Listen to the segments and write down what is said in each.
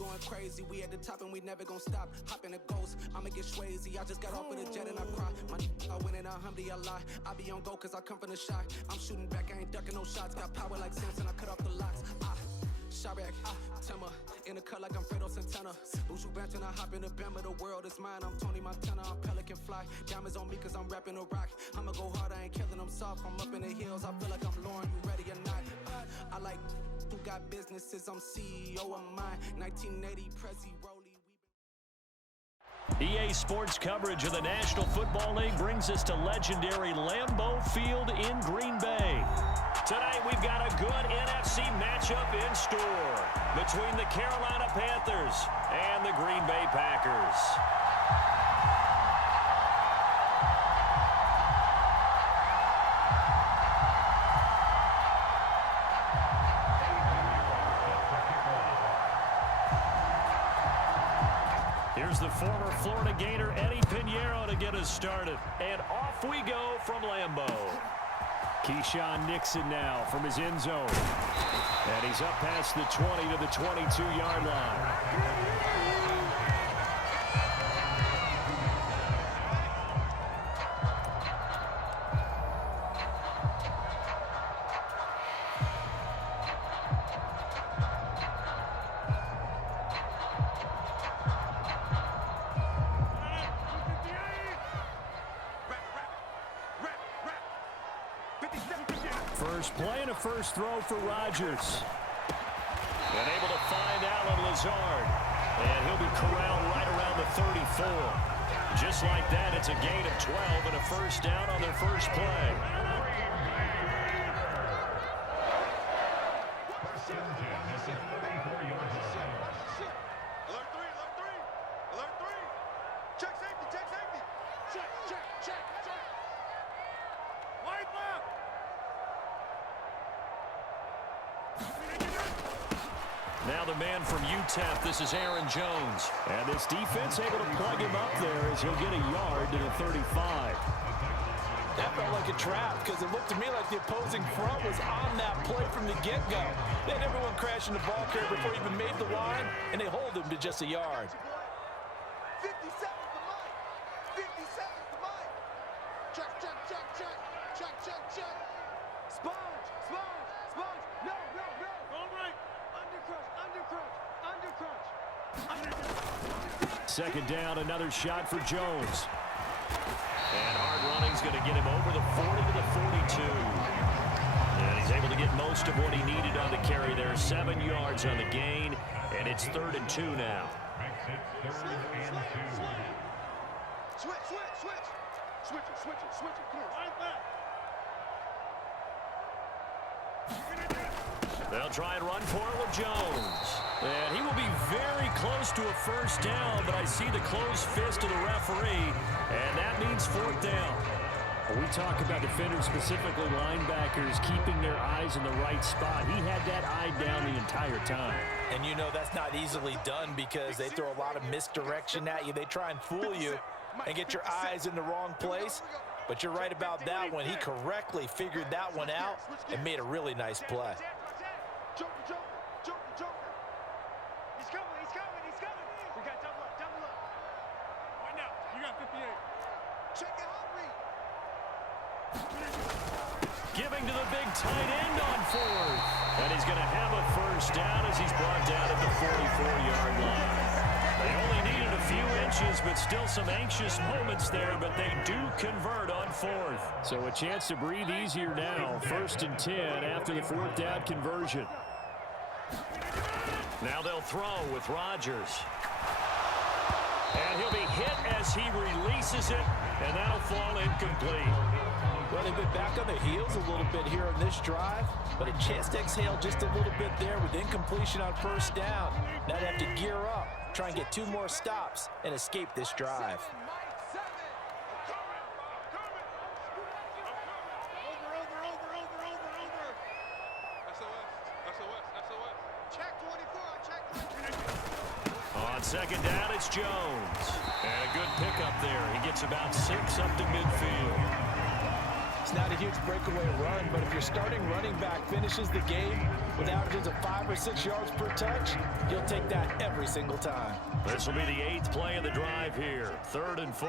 going crazy. We at the top and we never gonna stop. Hop in a ghost, I'ma get Swayze. I just got off of the jet and I cry. I win in a Humvee, I lie. I be on go cause I come from the shot. I'm shooting back, I ain't ducking no shots. Got power like Samson, I cut off the locks. Sharek, Timmer, in the cut like I'm Fredo Santana. Buju Banton, I hop in the Bama, the world is mine. I'm Tony Montana, I'm Pelican Fly. Diamonds on me cause I'm rapping a rock. I'ma go hard, I ain't killing them soft. I'm up in the hills, I feel like I'm Lauren, you ready or not? I like who got businesses, I'm CEO of mine. 1980 Prezi Rollie. EA Sports coverage of the National Football League brings us to legendary Lambeau Field in Green Bay. Tonight we've got a good NFC matchup in store between the Carolina Panthers and the Green Bay Packers. Here's the former Florida Gator Eddie Pinheiro to get us started. And off we go from Lambeau. Keyshawn Nixon now from his end zone. And he's up past the 20 to the 22-yard line. First play and a first throw for Rodgers. And able to find Alan Lazard. And he'll be corralled right around the 34. Just like that, it's a gain of 12 and a first down on their first play. Now the man from UTEP, this is Aaron Jones. And this defense able to plug him up there as he'll get a yard to the 35. That felt like a trap because it looked to me like the opposing front was on that play from the get-go. They had everyone crashing the ball carrier before he even made the line, and they hold him to just a yard. 57 to Mike. 57 to Mike. Check, check, check, check. Check, check, check. Sponge, sponge, sponge. No, no, no. Wrong right. Undercrush, undercrush, undercrush. Undercrush. Second down, another shot for Jones. And hard running's going to get him over the 40 to the 42. And he's able to get most of what he needed on the carry there. 7 yards on the gain, and it's 3rd and 2 now. Switch, switch, switch. Switch it, switch it, switch it. Come on. Right back. They'll try and run for it with Jones. And he will be very close to a first down, but I see the closed fist of the referee, and that means 4th down. We talk about defenders, specifically linebackers, keeping their eyes in the right spot. He had that eye down the entire time. And you know that's not easily done because they throw a lot of misdirection at you. They try and fool you and get your eyes in the wrong place. But you're right about that one. He correctly figured that one out and made a really nice play. Joker, Joker, Joker, Joker. He's coming, he's coming, he's coming. We got double up, double up. Right now, you got 58. Check it out, read. Giving to the big tight end on 4th. And he's going to have a first down as he's brought down at the 44-yard line. They only needed a few inches, but still some anxious moments there, but they do convert on 4th. So a chance to breathe easier now. 1st and 10 after the 4th down conversion. Now they'll throw with Rodgers. And he'll be hit as he releases it, and that'll fall incomplete. Well, they've been back on their heels a little bit here on this drive, but a chance to exhale just a little bit there with incompletion on first down. Now they have to gear up, try and get 2 more stops, and escape this drive. On 2nd down, it's Jones. And a good pickup there. He gets about 6 up to midfield. It's not a huge breakaway run, but if your starting running back finishes the game with averages of 5 or 6 yards per touch, you'll take that every single time. This will be the 8th play of the drive here. 3rd and 4.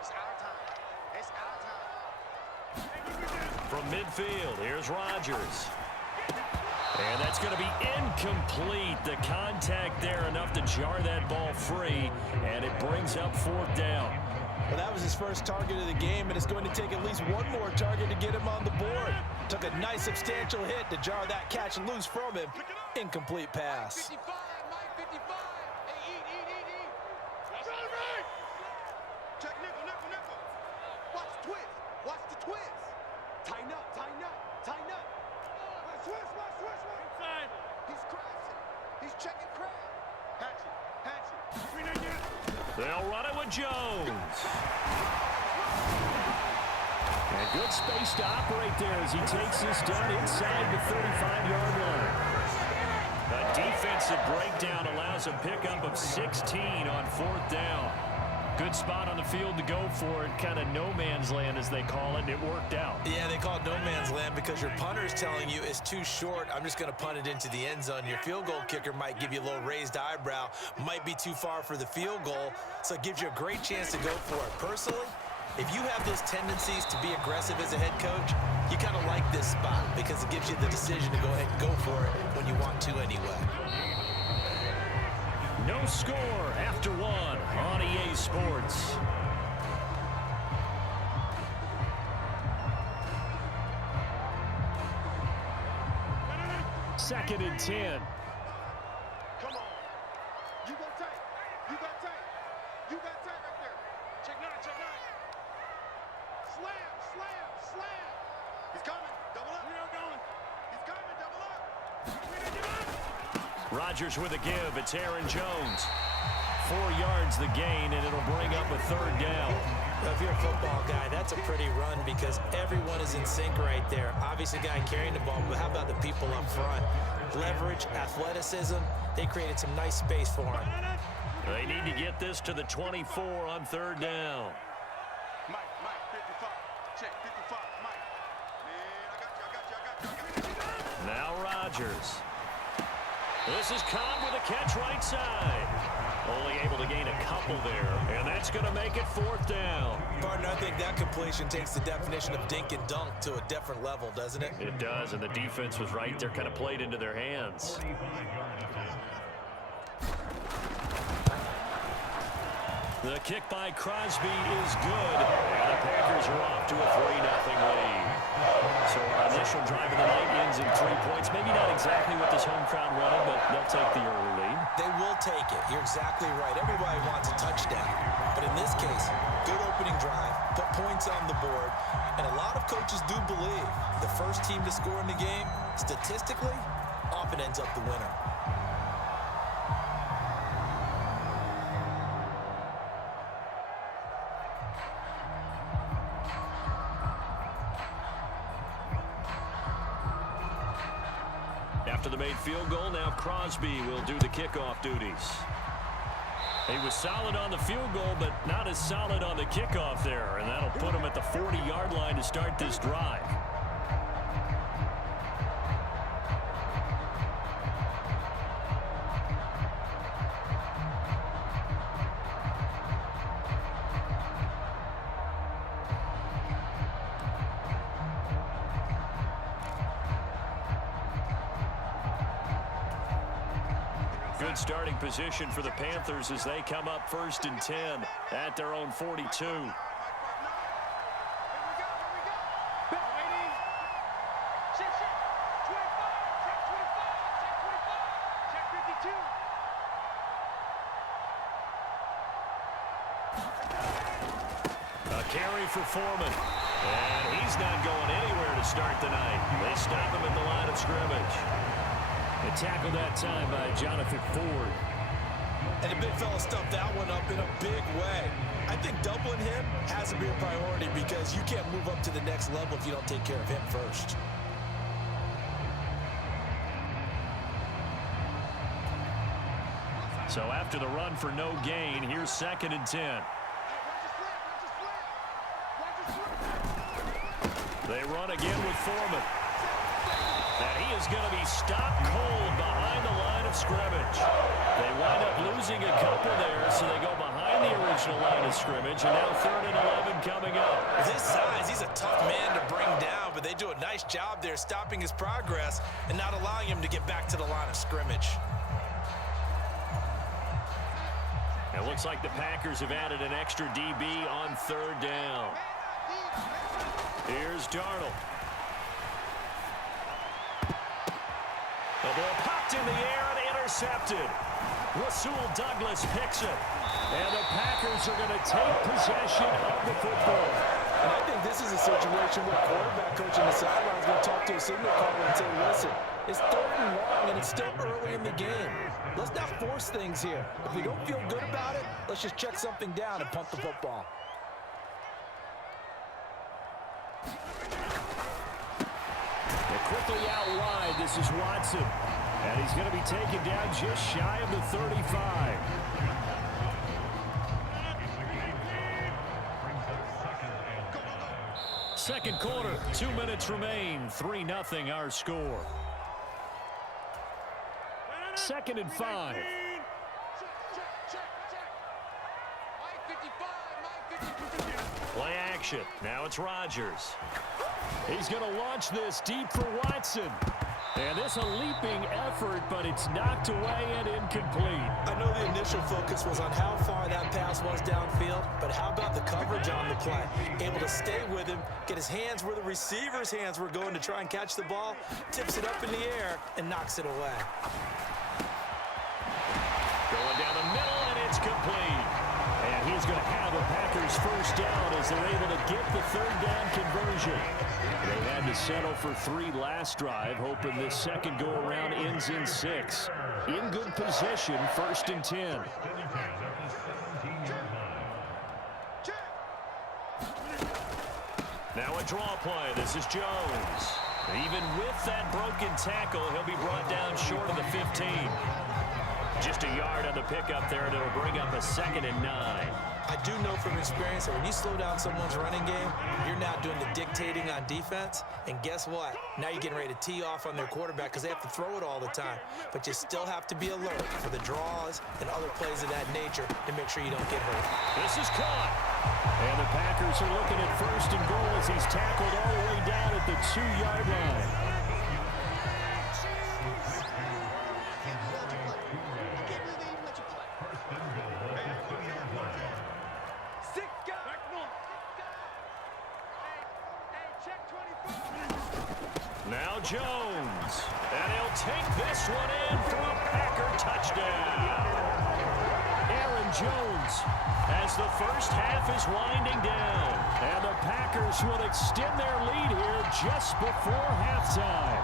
It's our time. It's our time. From midfield, here's Rodgers. And that's going to be incomplete. The contact there enough to jar that ball free, and it brings up 4th down. Well, that was his first target of the game, and it's going to take at least one more target to get him on the board. Took a nice substantial hit to jar that catch loose from him. Incomplete pass. 55, Mike 55. Hey, eat. That's all right. Check nickel. Watch the twist. Watch the twist. Tighten up. Switch. Inside. He's crashing. He's checking crab. Hatchet. They'll run it with Jones. And good space to operate there as he takes this down inside the 35-yard line. A defensive breakdown allows a pickup of 16 on 4th down. Good spot on the field to go for it. Kind of no man's land, as they call it, and it worked out. Yeah, they call it no man's land because your punter's telling you it's too short. I'm just going to punt it into the end zone. Your field goal kicker might give you a little raised eyebrow. Might be too far for the field goal, so it gives you a great chance to go for it. Personally, if you have those tendencies to be aggressive as a head coach, you kind of like this spot because it gives you the decision to go ahead and go for it when you want to anyway. No score after 1 on EA Sports. Second and 10. Come on. You got tight. You got tight right there. Check 9. Slam. He's coming. Double up. We are going. He's coming. Double up. Rodgers with a give. It's Aaron Jones. 4 yards the gain, and it'll bring up a 3rd down. Now, if you're a football guy, that's a pretty run because everyone is in sync right there. Obviously, the guy carrying the ball, but how about the people up front? Leverage, athleticism, they created some nice space for him. They need to get this to the 24 on 3rd down. Mike, 55. Check 55, Mike. Man, I got you. Now Rodgers. This is Cobb with a catch right side. Only able to gain a couple there, and that's going to make it 4th down. Partner, I think that completion takes the definition of dink and dunk to a different level, doesn't it? It does, and the defense was right there, kind of played into their hands. The kick by Crosby is good, and the Packers are off to a 3-0 lead. So our initial drive of the night ends in 3 points. Maybe not exactly what this home crowd wanted, but they'll take the early lead. They will take it. You're exactly right. Everybody wants a touchdown. But in this case, good opening drive, put points on the board, and a lot of coaches do believe the first team to score in the game, statistically, often ends up the winner. After the made field goal, now Crosby will do the kickoff duties. He was solid on the field goal, but not as solid on the kickoff there, and that'll put him at the 40-yard line to start this drive. Good starting position for the Panthers as they come up 1st and 10 at their own 42. Here we go. Waiting. Check 25. Check 25. Check 52. A carry for Foreman. And he's not going anywhere to start the night. They stop him at the line of scrimmage. A tackle that time by Jonathan Ford. And the big fella stuffed that one up in a big way. I think doubling him has to be a priority because you can't move up to the next level if you don't take care of him first. So after the run for no gain, here's 2nd and 10. Watch the slip. They run again with Foreman. And he is going to be stopped cold behind the line of scrimmage. They wind up losing a couple there, so they go behind the original line of scrimmage, and now 3rd and 11 coming up. With his size, he's a tough man to bring down, but they do a nice job there stopping his progress and not allowing him to get back to the line of scrimmage. It looks like the Packers have added an extra DB on 3rd down. Here's Darnold. The ball popped in the air and intercepted. Rasul Douglas picks it. And the Packers are going to take possession of the football. And I think this is a situation where quarterback coach on the sideline is going to talk to a signal caller and say, listen, it's 3rd and long, and it's still early in the game. Let's not force things here. If we don't feel good about it, let's just check something down and punt the football. And quickly out wide, this is Watson. And he's going to be taken down just shy of the 35. Second quarter, 2 minutes remain. 3-0 our score. 2nd and 5. Play action. Now it's Rodgers. He's going to launch this deep for Watson. And this a leaping effort, but it's knocked away and incomplete. I know the initial focus was on how far that pass was downfield, but how about the coverage on the play? Able to stay with him, get his hands where the receiver's hands were going to try and catch the ball, tips it up in the air, and knocks it away. Going down the middle, and it's complete. And he's going to have the Packers first down as they're able to get the 3rd down conversion. They had to settle for 3 last drive, hoping this second go-around ends in 6. In good position, 1st and 10. Now a draw play. This is Jones. Even with that broken tackle, he'll be brought down short of the 15. Just a yard on the pickup there, and it'll bring up a 2nd and 9. I do know from experience that when you slow down someone's running game, you're now doing the dictating on defense. And guess what? Now you're getting ready to tee off on their quarterback because they have to throw it all the time. But you still have to be alert for the draws and other plays of that nature to make sure you don't get hurt. This is caught. And the Packers are looking at 1st and goal as he's tackled all the way down at the 2-yard line. Now Jones, and he'll take this one in for a Packer touchdown. Aaron Jones, as the first half is winding down, and the Packers will extend their lead here just before halftime.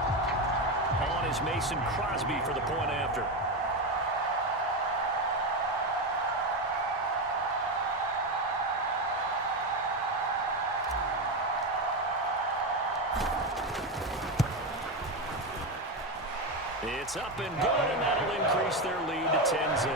On is Mason Crosby for the point after. It's up and good, and that'll increase their lead to 10-zip.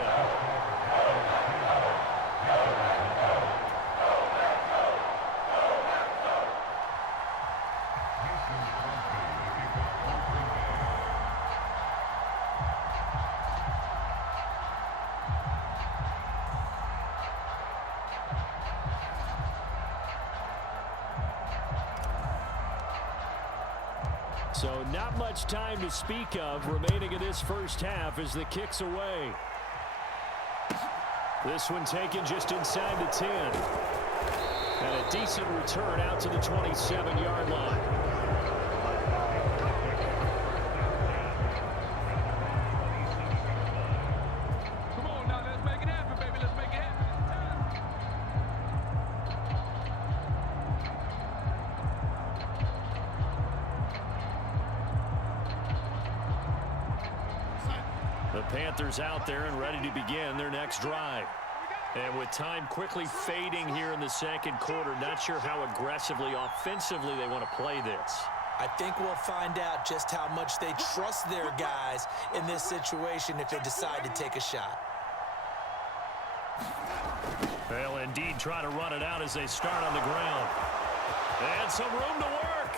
So not much time to speak of remaining in this first half as the kick's away. This one taken just inside the 10. And a decent return out to the 27-yard line. Come on now, let's make it happen, baby. Let's make it happen. The Panthers out there and ready to begin their next drive. And with time quickly fading here in the second quarter, not sure how aggressively, offensively they want to play this. I think we'll find out just how much they trust their guys in this situation if they decide to take a shot. They'll indeed try to run it out as they start on the ground. And some room to work.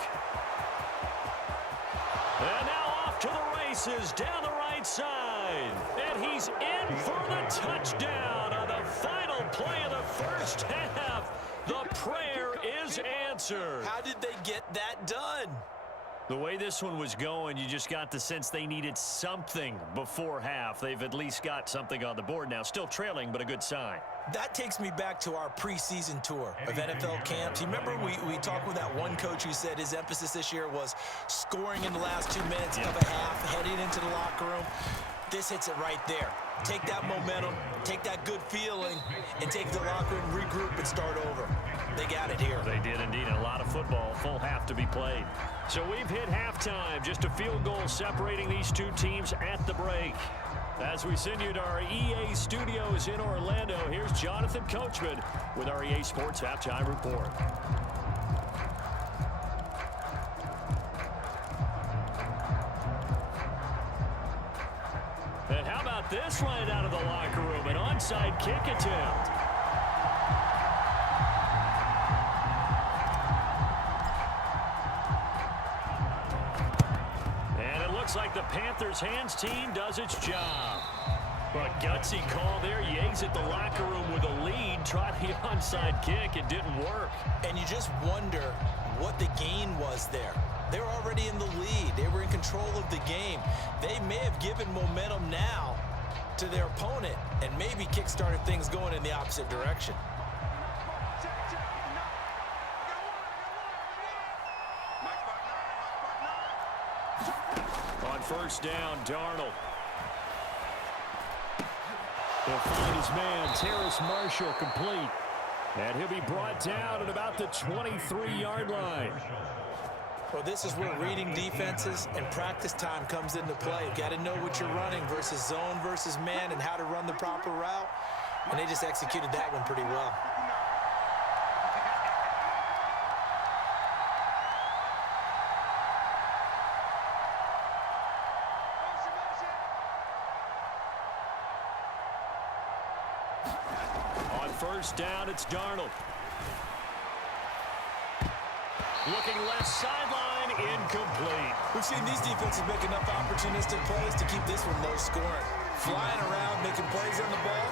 races down the right side. And he's in for the touchdown on the final play of the first half. The prayer is answered. How did they get that done? The way this one was going, you just got the sense they needed something before half. They've at least got something on the board now. Still trailing, but a good sign. That takes me back to our preseason tour of NFL camps. You remember we talked with that one coach who said his emphasis this year was scoring in the last 2 minutes of a half, heading into the locker room. This hits it right there. Take that momentum, take that good feeling, and take the locker room, regroup, and start over. They got it here. They did indeed. A lot of football, full half to be played. So we've hit halftime. Just a field goal separating these two teams at the break. As we send you to our EA studios in Orlando, here's Jonathan Coachman with our EA Sports Halftime Report. And how about this right out of the locker room? An onside kick attempt. And it looks like the Panthers' hands team does its job. But gutsy call there. Yates at the locker room with a lead. Tried the onside kick. It didn't work. And you just wonder what the gain was there. They were already in the lead. They were in control of the game. They may have given momentum now to their opponent and maybe kick-started things going in the opposite direction. On first down, Darnold. He'll find his man, Terrace Marshall, complete. And he'll be brought down at about the 23-yard line. Well, this is where reading defenses and practice time comes into play. You've got to know what you're running versus zone versus man and how to run the proper route. And they just executed that one pretty well. On first down, it's Darnold. Looking left sideline, incomplete. We've seen these defenses make enough opportunistic plays to keep this one low scoring. Flying around, making plays on the ball,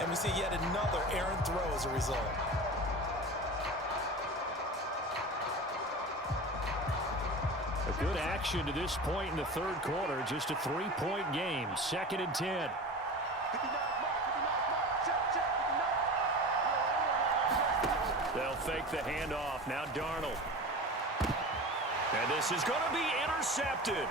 and we see yet another errant throw as a result. A good action to this point in the third quarter. Just a 3-point game. 2nd and 10. They'll fake the handoff. Now Darnold. And this is going to be intercepted. And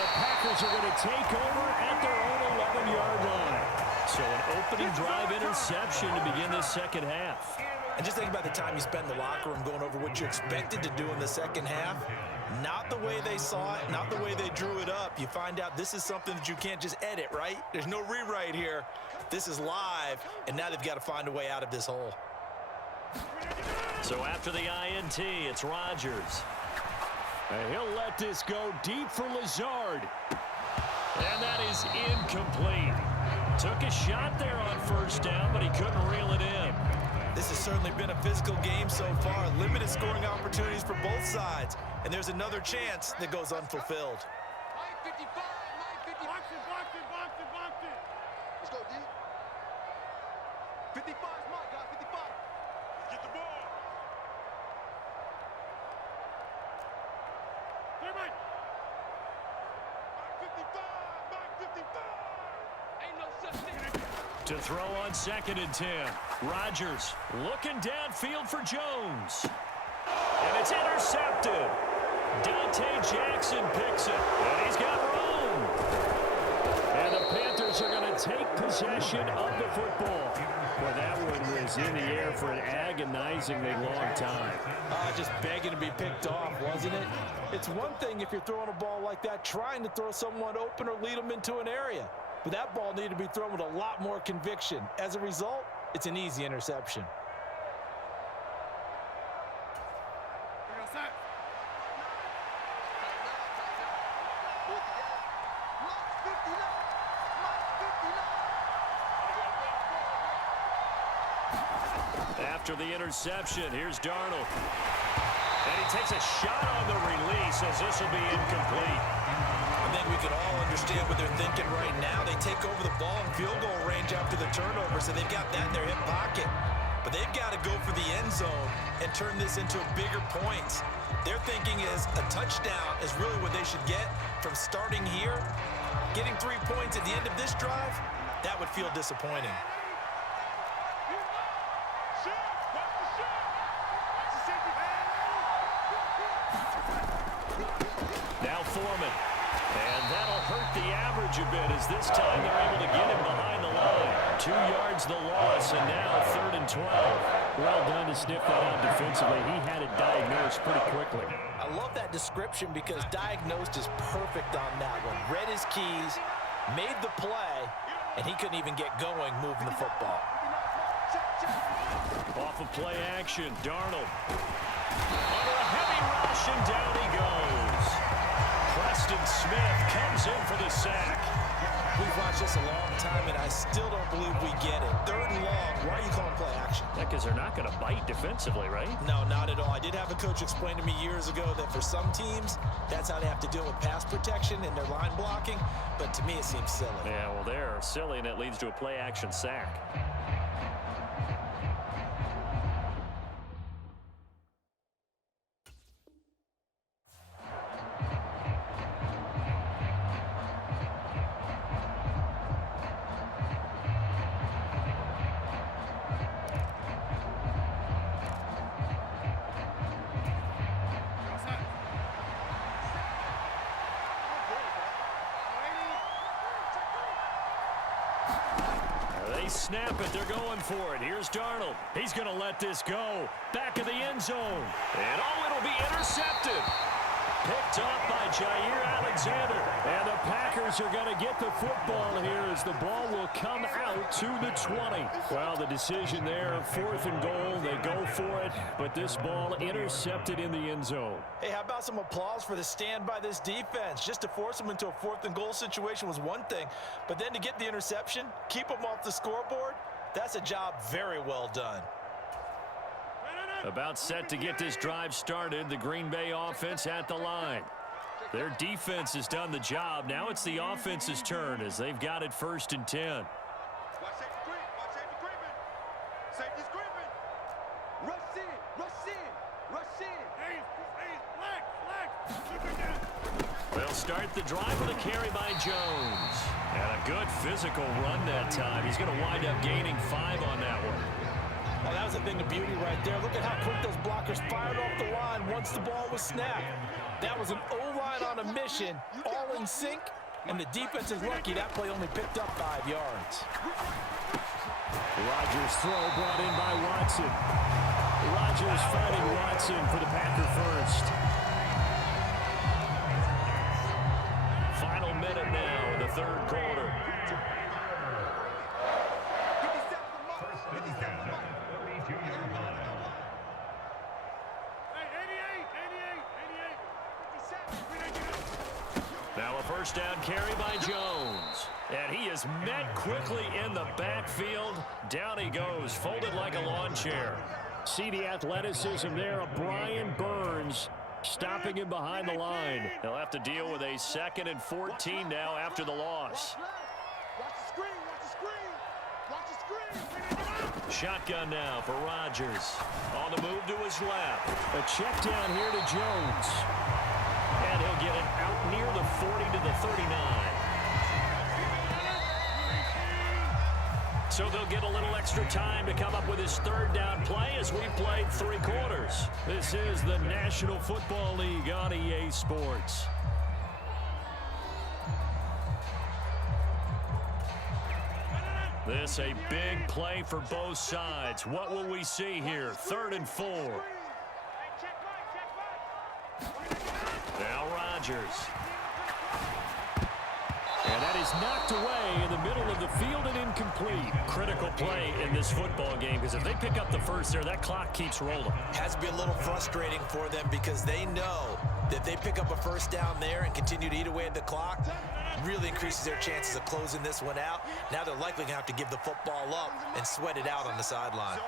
the Packers are going to take over at their own 11-yard line. So an opening drive interception to begin this second half. And just think about the time you spend in the locker room going over what you expected to do in the second half. Not the way they saw it, not the way they drew it up. You find out this is something that you can't just edit, right? There's no rewrite here. This is live, and now they've got to find a way out of this hole. So after the INT, it's Rodgers. And he'll let this go deep for Lazard. And that is incomplete. Took a shot there on first down, but he couldn't reel it in. This has certainly been a physical game so far. Limited scoring opportunities for both sides. And there's another chance that goes unfulfilled. Let's go, D. 55 is mine, guys. 55. Let's get the ball. Mike 55. Mike 55. Ain't no such thing. To throw on 2nd and 10. Rodgers looking downfield for Jones. And it's intercepted. Dante Jackson picks it. And he's got room. And the Panthers are going to take possession of the football. Well, that one was in the air for an agonizingly long time. Just begging to be picked off, wasn't it? It's one thing if you're throwing a ball like that, trying to throw someone open or lead them into an area. But that ball needed to be thrown with a lot more conviction. As a result, it's an easy interception. After the interception, here's Darnold. And he takes a shot on the release as this will be incomplete. I think we can all understand what they're thinking right now. They take over the ball in field goal range after the turnover, so they've got that in their hip pocket. But they've got to go for the end zone and turn this into bigger points. Their thinking is a touchdown is really what they should get from starting here. Getting 3 points at the end of this drive, that would feel disappointing. Now Foreman. And that'll hurt the average a bit as this time they're able to get him behind the line. 2 yards the loss, and now 3rd and 12. Well done to sniff that out defensively. He had it diagnosed pretty quickly. I love that description because diagnosed is perfect on that one. Read his keys, made the play, and he couldn't even get going moving the football. Off of play action, Darnold. Under a heavy rush, and down he goes. Preston Smith comes in for the sack. We've watched this a long time, and I still don't believe we get it. 3rd and long. Why are you calling play action? Yeah, because they're not going to bite defensively, right? No, not at all. I did have a coach explain to me years ago that for some teams, that's how they have to deal with pass protection and their line blocking. But to me, it seems silly. Yeah, well, they're silly, and it leads to a play action sack. They snap it. They're going for it. Here's Darnold. He's going to let this go. Back of the end zone. And it'll be intercepted. Picked off by Jair Alexander. And the Packers are going to get the football here as the ball will come out to the 20. Well, the decision there, 4th and goal. They go for it, but this ball intercepted in the end zone. Hey, how about some applause for the stand by this defense? Just to force them into a 4th and goal situation was one thing, but then to get the interception, keep them off the scoreboard, that's a job very well done. About set to get this drive started, the Green Bay offense at the line. Their defense has done the job. Now it's the offense's turn as they've got it 1st and 10. Watch safety creep. Watch safety creeping. Safety's creeping. Rush in. Rush in. Rush in. Hey, flag. They'll start the drive with a carry by Jones. And a good physical run that time. He's going to wind up gaining 5 on that one. Oh, that was a thing of beauty right there. Look at how quick those blockers fired off the line once the ball was snapped. That was an O-line on a mission, all in sync, and the defense is lucky that play only picked up 5 yards. Rodgers' throw brought in by Watson. Rodgers finding Watson for the Packer first. Final minute now in the 3rd quarter. Now a 1st down carry by Jones. And he is met quickly in the backfield. Down he goes, folded like a lawn chair. See the athleticism there of Brian Burns stopping him behind the line. They'll have to deal with a 2nd and 14 now after the loss. Watch the screen. Watch the screen. Watch the screen. Shotgun now for Rodgers. On the move to his left. A check down here to Jones. And he'll get it out near the 40 to the 39. So they'll get a little extra time to come up with his 3rd down play as we played 3 quarters. This is the National Football League on EA Sports. This a big play for both sides. What will we see here? 3rd and 4. Now Rodgers. And that is knocked away in the middle of the field and incomplete. Critical play in this football game because if they pick up the first there, that clock keeps rolling. Has to be a little frustrating for them because they know that they pick up a 1st down there and continue to eat away at the clock, really increases their chances of closing this one out. Now they're likely going to have to give the football up and sweat it out on the sideline.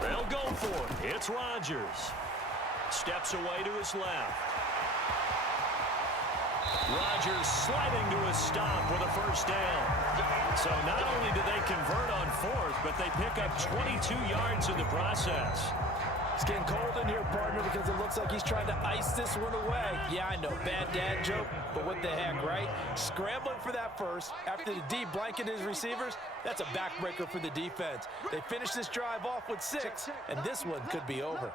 They'll go for it. It's Rodgers. Steps away to his left. Rodgers sliding to a stop with a first down. So not only do they convert on fourth, but they pick up 22 yards in the process. It's getting cold in here, partner, because it looks like he's trying to ice this one away. Yeah, I know, bad dad joke, but what the heck, right? Scrambling for that first. After the D blanket his receivers, that's a backbreaker for the defense. They finish this drive off with 6, and this one could be over.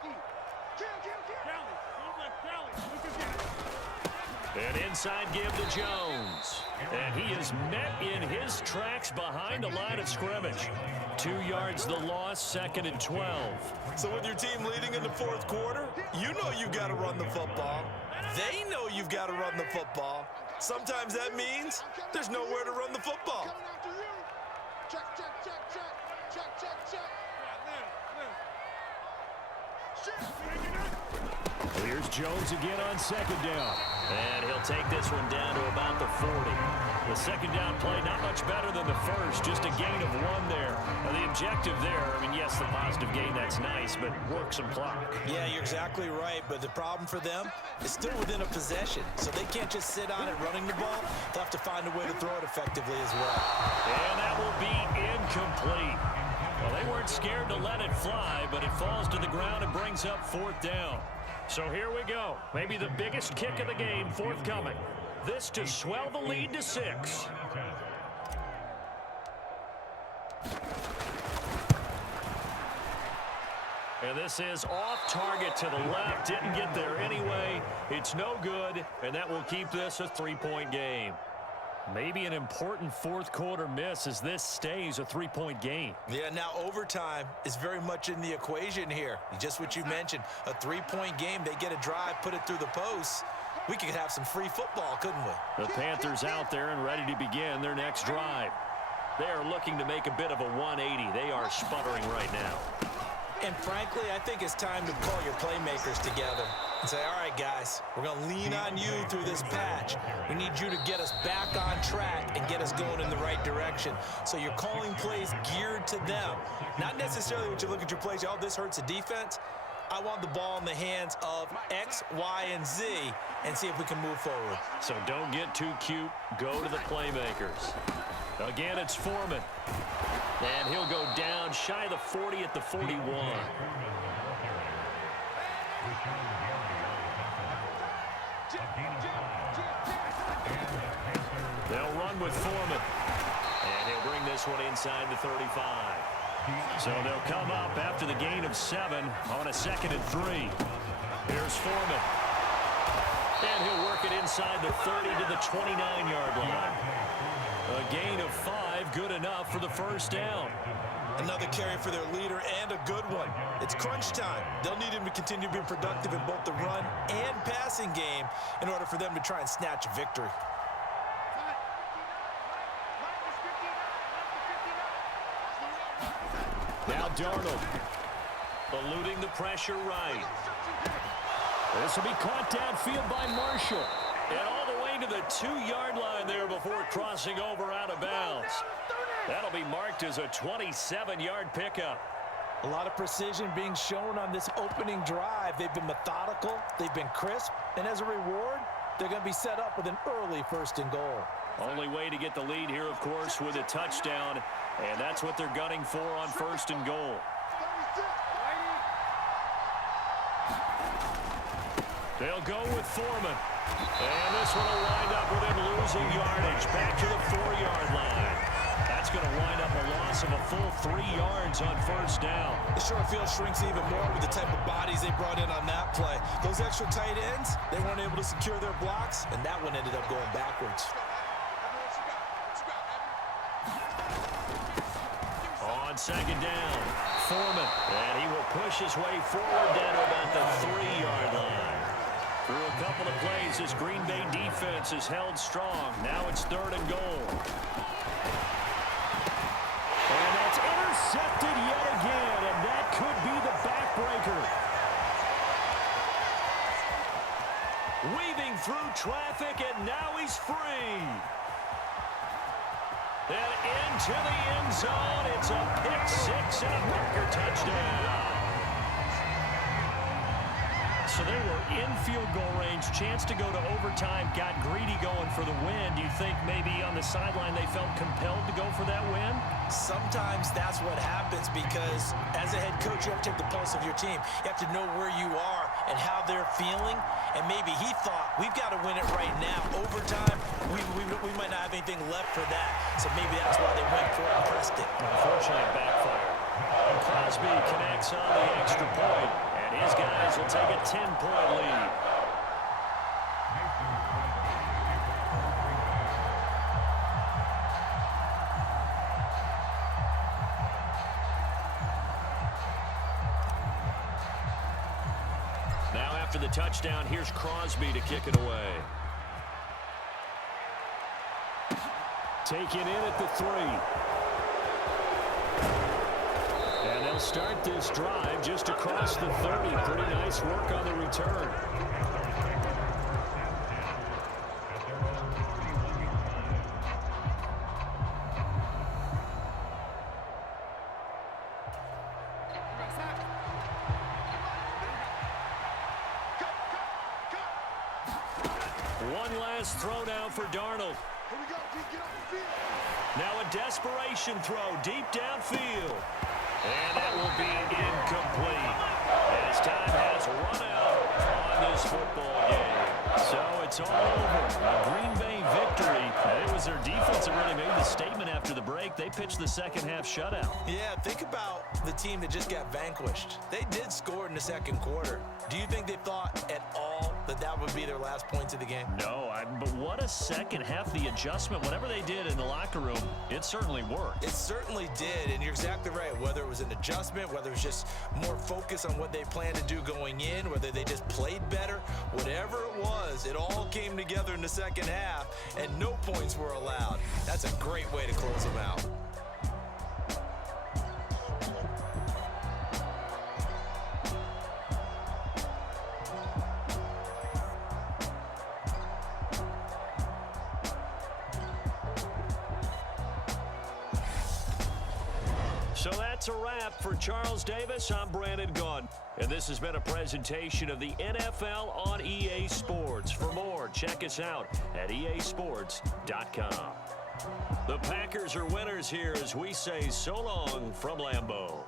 An inside give to Jones. And he is met in his tracks behind the line of scrimmage. 2 yards the loss, 2nd and 12. So with your team leading in the fourth quarter, you know you've got to run the football. They know you've got to run the football. Sometimes that means there's nowhere to run the football. Check, check, check, check. Check, check, check. Here's Jones again on 2nd down. And he'll take this one down to about the 40. The 2nd down play, not much better than the first, just a gain of 1 there. Now the objective there, I mean, yes, the positive gain, that's nice, but work some clock. Yeah, you're exactly right, but the problem for them is still within a possession, so they can't just sit on it running the ball. They'll have to find a way to throw it effectively as well. And that will be incomplete. Well, they weren't scared to let it fly, but it falls to the ground and brings up 4th down. So here we go. Maybe the biggest kick of the game forthcoming. This to swell the lead to 6. And this is off target to the left. Didn't get there anyway. It's no good, and that will keep this a 3-point game. Maybe an important fourth quarter miss as this stays a 3-point game. Yeah, now overtime is very much in the equation here. Just what you mentioned, a 3-point game. They get a drive, put it through the posts. We could have some free football, couldn't we? The Panthers out there and ready to begin their next drive. They are looking to make a bit of a 180. They are sputtering right now. And frankly, I think it's time to call your playmakers together and say, all right, guys, we're going to lean on you through this patch. We need you to get us back on track and get us going in the right direction. So you're calling plays geared to them. Not necessarily when you look at your plays, oh, this hurts the defense. I want the ball in the hands of X, Y, and Z and see if we can move forward. So don't get too cute. Go to the playmakers. Again, it's Foreman. And he'll go down shy of the 40 at the 41. They'll run with Foreman. And he'll bring this one inside the 35. So they'll come up after the gain of 7 on a 2nd and 3. Here's Foreman. And he'll work it inside the 30 to the 29-yard line. A gain of 5, good enough for the first down. Another carry for their leader and a good one. It's crunch time. They'll need him to continue to be productive in both the run and passing game in order for them to try and snatch a victory. Now Darnold, eluding the pressure right. This will be caught downfield by Marshall. And all the way to the 2-yard line there before crossing over out of bounds. That'll be marked as a 27-yard pickup. A lot of precision being shown on this opening drive. They've been methodical, they've been crisp, and as a reward, they're going to be set up with an early 1st and goal. Only way to get the lead here, of course, with a touchdown, and that's what they're gunning for on 1st and goal. They'll go with Foreman. And this one will wind up with him losing yardage back to the 4-yard line. That's going to wind up a loss of a full 3 yards on 1st down. The short field shrinks even more with the type of bodies they brought in on that play. Those extra tight ends, they weren't able to secure their blocks, and that one ended up going backwards. On 2nd down, Foreman. And he will push his way forward down to about the 3-yard line. Through a couple of plays, this Green Bay defense is held strong. Now it's 3rd and goal. And that's intercepted yet again, and that could be the backbreaker. Weaving through traffic, and now he's free. And into the end zone, It's a pick six and a Packer touchdown. So they were in field goal range, chance to go to overtime, got greedy going for the win. Do you think maybe on the sideline they felt compelled to go for that win? Sometimes that's what happens because as a head coach, you have to take the pulse of your team. You have to know where you are and how they're feeling. And maybe he thought, we've got to win it right now. Overtime, we might not have anything left for that. So maybe that's why they went for it and pressed it. Unfortunately, it backfired. And Crosby connects on the extra point. And his guys will take a 10-point lead. Now after the touchdown, here's Crosby to kick it away. Taken in at the 3. And they'll start this drive just across the 30. Pretty nice work on the return. One last throw now for Darnold. Here we go, D, get off the field. Now a desperation throw deep downfield. And that will be incomplete as time has run out on this football game. So it's all over. A Green Bay victory. And it was their defense that really made the statement after the break. They pitched the second half shutout. Yeah, think about the team that just got vanquished. They did score in the second quarter. Do you think they thought at all that that would be their last points of the game? No, but what a second half. The adjustment, whatever they did in the locker room, it certainly worked. It certainly did, and you're exactly right. Whether it was an adjustment, whether it was just more focus on what they planned to do going in, whether they just played better, whatever it was, it all came together in the second half, and no points were allowed. That's a great way to close them out. So that's a wrap for Charles Davis. I'm Brandon Gaudin. And this has been a presentation of the NFL on EA Sports. For more, check us out at easports.com. The Packers are winners here as we say so long from Lambeau.